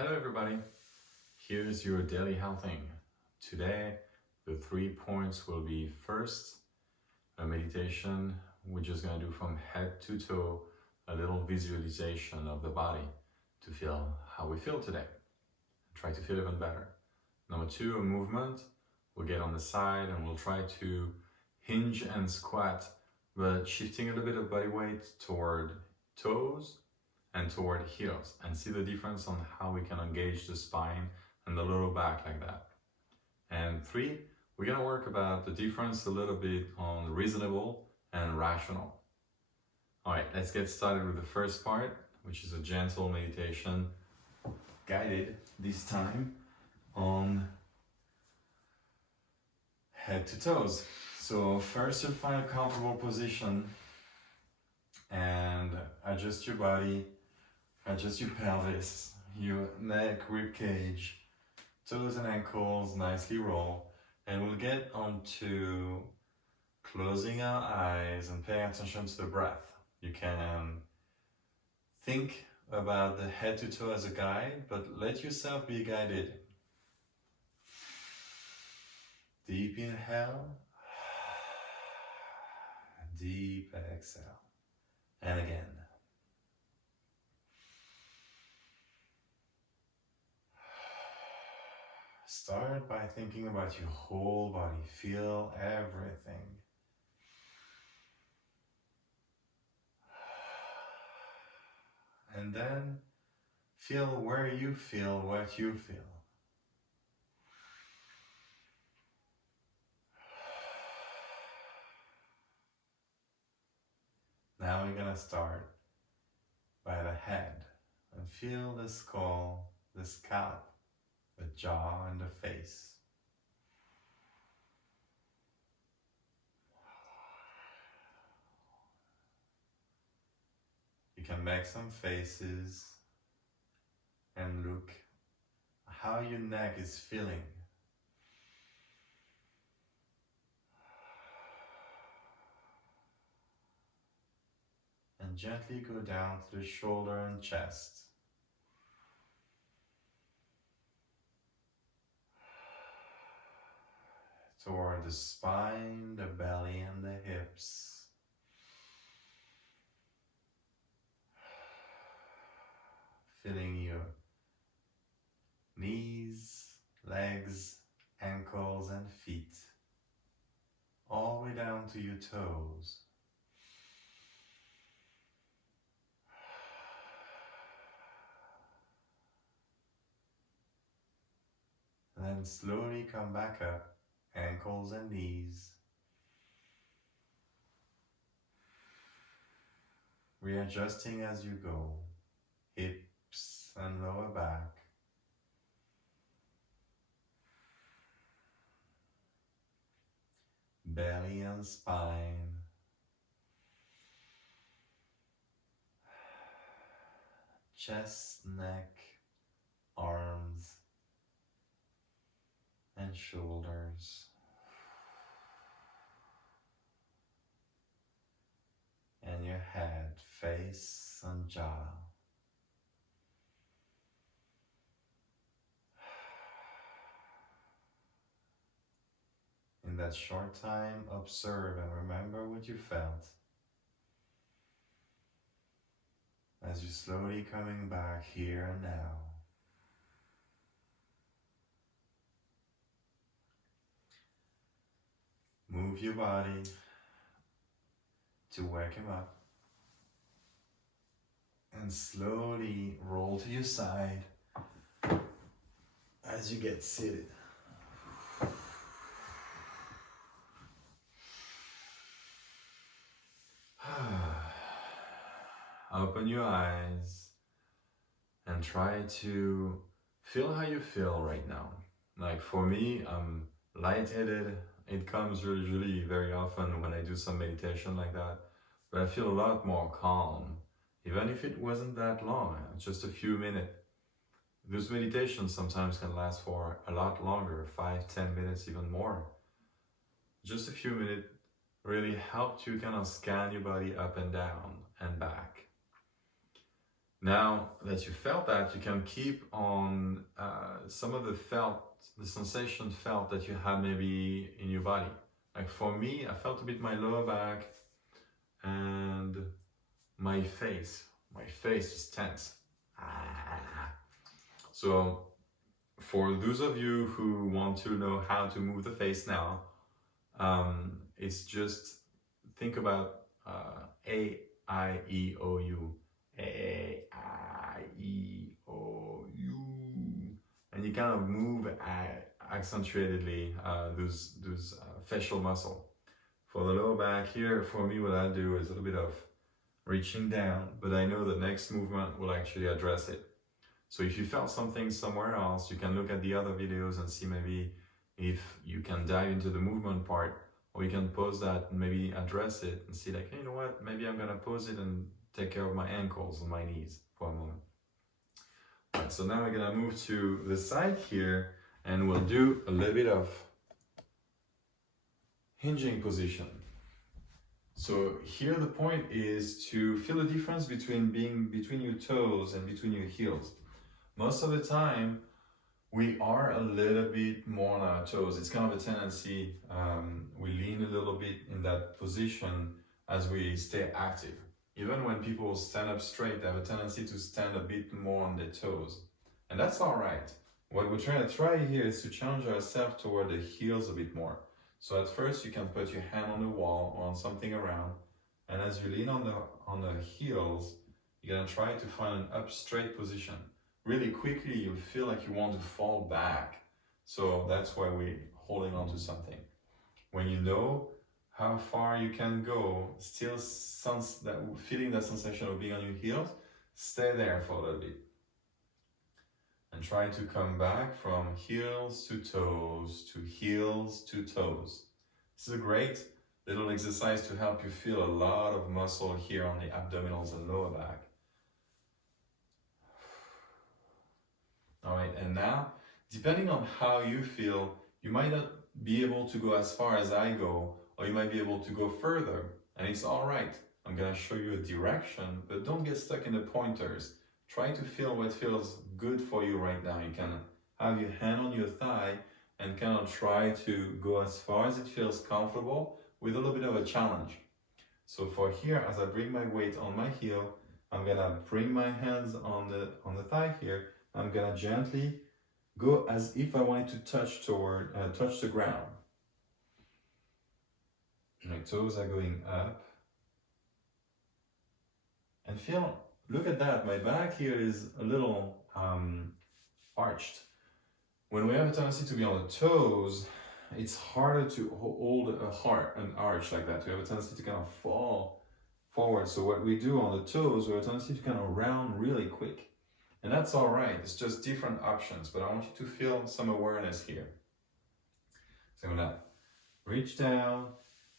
Hello everybody, here's your daily healthing. Today the 3 points will be first, a meditation we're just going to do from head to toe, a little visualization of the body to feel how we feel today. Try to feel even better. Number 2, a movement. We'll get on the side and we'll try to hinge and squat, but shifting a little bit of body weight toward toes and toward heels, and see the difference on how we can engage the spine and the lower back like that. And 3, we're gonna work about the difference a little bit on reasonable and rational. All right, let's get started with the first part, which is a gentle meditation, guided this time on head to toes. So first you'll find a comfortable position and adjust your body. Adjust your pelvis, your neck, rib cage, toes and ankles nicely roll, and we'll get onto closing our eyes and paying attention to the breath. You can think about the head to toe as a guide, but let yourself be guided. Deep inhale, deep exhale, and again. Start by thinking about your whole body. Feel everything. And then feel where you feel what you feel. Now we're gonna start by the head and feel the skull, the scalp, the jaw and the face. You can make some faces and look how your neck is feeling. And gently go down to the shoulder and chest. Toward the spine, the belly and the hips. Feeling your knees, legs, ankles and feet. All the way down to your toes. And then slowly come back up. Ankles and knees. Readjusting as you go. Hips and lower back. Belly and spine. Chest, neck, arms and shoulders. And your head, face and jaw. In that short time, observe and remember what you felt. As you're slowly coming back here and now. Move your body to wake him up. And slowly roll to your side as you get seated. Open your eyes and try to feel how you feel right now. Like for me, I'm lightheaded. It comes usually very often when I do some meditation like that, but I feel a lot more calm, even if it wasn't that long, just a few minutes. Those meditations sometimes can last for a lot longer, 5-10 minutes, even more. Just a few minutes really helped you kind of scan your body up and down and back. Now that you felt that, you can keep on some of the sensation felt that you had maybe in your body. Like for me, I felt a bit my lower back and my face. My face is tense. So for those of you who want to know how to move the face now, it's just think about A, I, E, O, U. A, I, E, O, U. And you kind of move accentuatedly those facial muscle. For the lower back here, for me, what I do is a little bit of reaching down, but I know the next movement will actually address it. So if you felt something somewhere else, you can look at the other videos and see maybe if you can dive into the movement part, or you can pause that and maybe address it and see like, hey, you know what, maybe I'm gonna pause it and take care of my ankles and my knees for a moment. All right, so now we're gonna move to the side here and we'll do a little bit of hinging position. So here the point is to feel the difference between being between your toes and between your heels. Most of the time, we are a little bit more on our toes. It's kind of a tendency, we lean a little bit in that position as we stay active. Even when people stand up straight, they have a tendency to stand a bit more on their toes. And that's all right. What we're trying to try here is to challenge ourselves toward the heels a bit more. So at first you can put your hand on the wall or on something around, and as you lean on the heels, you're gonna try to find an up straight position. Really quickly you feel like you want to fall back. So that's why we're holding on to something. When you know how far you can go, still feeling that sensation of being on your heels, stay there for a little bit. And try to come back from heels to toes to heels to toes. This is a great little exercise to help you feel a lot of muscle here on the abdominals and lower back. All right, and now, depending on how you feel, you might not be able to go as far as I go, or you might be able to go further, and it's all right. I'm gonna show you a direction, but don't get stuck in the pointers. Try to feel what feels good for you right now. You can have your hand on your thigh and kind of try to go as far as it feels comfortable with a little bit of a challenge. So for here, as I bring my weight on my heel, I'm gonna bring my hands on the thigh here. I'm gonna gently go as if I wanted to touch the ground. My toes are going up. And look at that, my back here is a little arched. When we have a tendency to be on the toes, it's harder to hold an arch like that. We have a tendency to kind of fall forward. So what we do on the toes, we have a tendency to kind of round really quick. And that's all right, it's just different options, but I want you to feel some awareness here. So I'm gonna reach down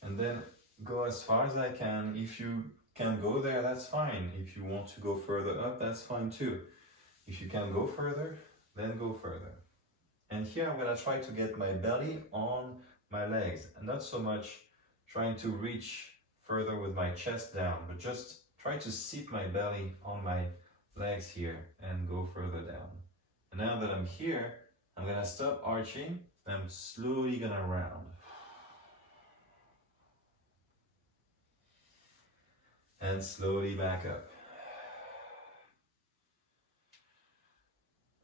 and then go as far as I can. If you can go there, that's fine. If you want to go further up, that's fine too. If you can go further, then go further. And here I'm gonna try to get my belly on my legs, and not so much trying to reach further with my chest down, but just try to sit my belly on my legs here and go further down. And now that I'm here, I'm gonna stop arching and I'm slowly gonna round. And slowly back up.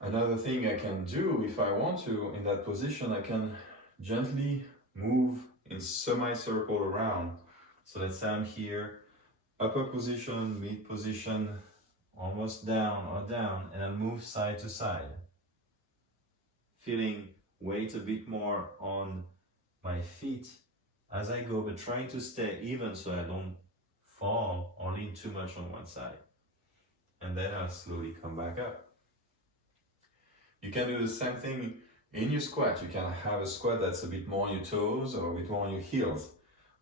Another thing I can do if I want to in that position, I can gently move in semicircle around. So let's say I'm here, upper position, mid position, almost down or down, and I move side to side. Feeling weight a bit more on my feet as I go, but trying to stay even so I don't fall or lean too much on one side. And then I'll slowly come back up. You can do the same thing in your squat. You can have a squat that's a bit more on your toes or a bit more on your heels.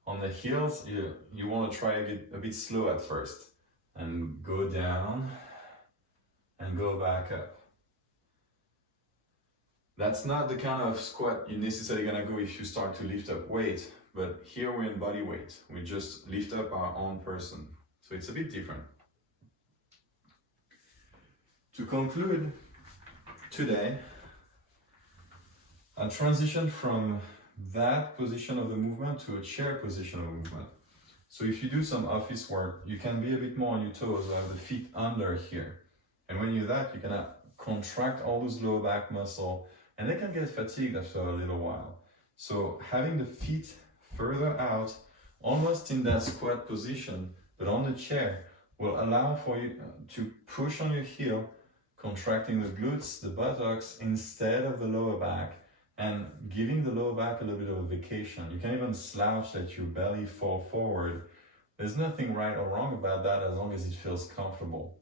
On the heels, you want to try a bit slow at first and go down and go back up. That's not the kind of squat you're necessarily gonna go if you start to lift up weight, but here we're in body weight. We just lift up our own person. So it's a bit different. To conclude today, I transition from that position of the movement to a chair position of movement. So if you do some office work, you can be a bit more on your toes, have the feet under here. And when you do that, you can contract all those lower back muscle, and they can get fatigued after a little while. So having the feet further out, almost in that squat position, but on the chair, will allow for you to push on your heel, contracting the glutes, the buttocks, instead of the lower back, and giving the lower back a little bit of a vacation. You can even slouch, let your belly fall forward. There's nothing right or wrong about that as long as it feels comfortable.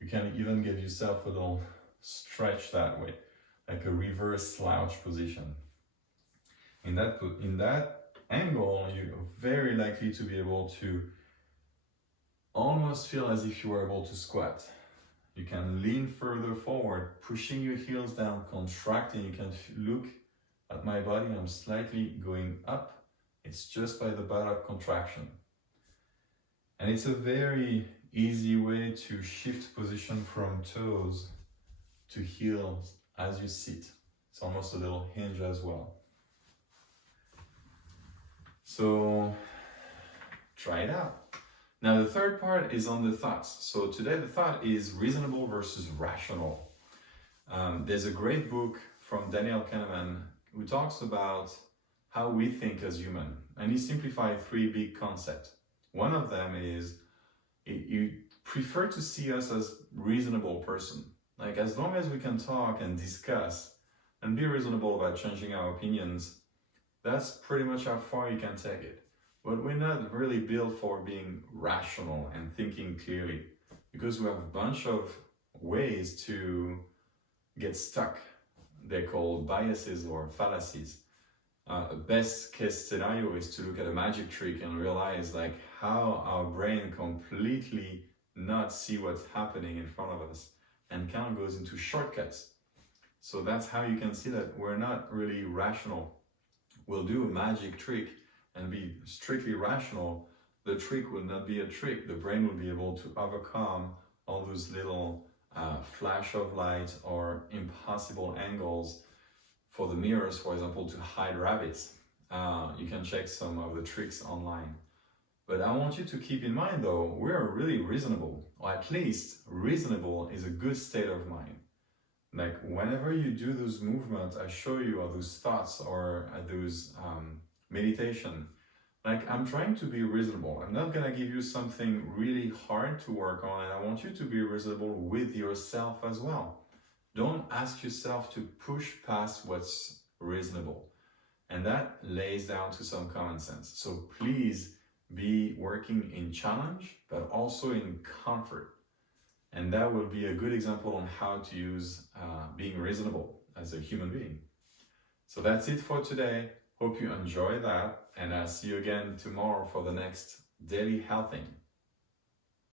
You can even give yourself a little stretch that way, like a reverse slouch position. In that angle, you're very likely to be able to almost feel as if you were able to squat. You can lean further forward, pushing your heels down, contracting. You can look at my body, I'm slightly going up. It's just by the buttock contraction. And it's a very easy way to shift position from toes to heels as you sit. It's almost a little hinge as well. So try it out. Now the third part is on the thoughts. So today the thought is reasonable versus rational. There's a great book from Daniel Kahneman who talks about how we think as human, and he simplified 3 big concepts. One of them is you prefer to see us as reasonable person. Like as long as we can talk and discuss and be reasonable about changing our opinions, that's pretty much how far you can take it. But we're not really built for being rational and thinking clearly, because we have a bunch of ways to get stuck. They're called biases or fallacies. Best case scenario is to look at a magic trick and realize like how our brain completely not see what's happening in front of us and kind of goes into shortcuts. So that's how you can see that we're not really rational. We'll do a magic trick and be strictly rational. The trick will not be a trick. The brain will be able to overcome all those little flash of light or impossible angles for the mirrors, for example, to hide rabbits. You can check some of the tricks online. But I want you to keep in mind though, we're really reasonable, or at least reasonable is a good state of mind. Like whenever you do those movements I show you, or those thoughts, or those meditation, like I'm trying to be reasonable. I'm not gonna give you something really hard to work on, and I want you to be reasonable with yourself as well. Don't ask yourself to push past what's reasonable. And that lays down to some common sense. So please be working in challenge, but also in comfort. And that will be a good example on how to use being reasonable as a human being. So that's it for today. Hope you enjoy that, and I'll see you again tomorrow for the next daily healthing.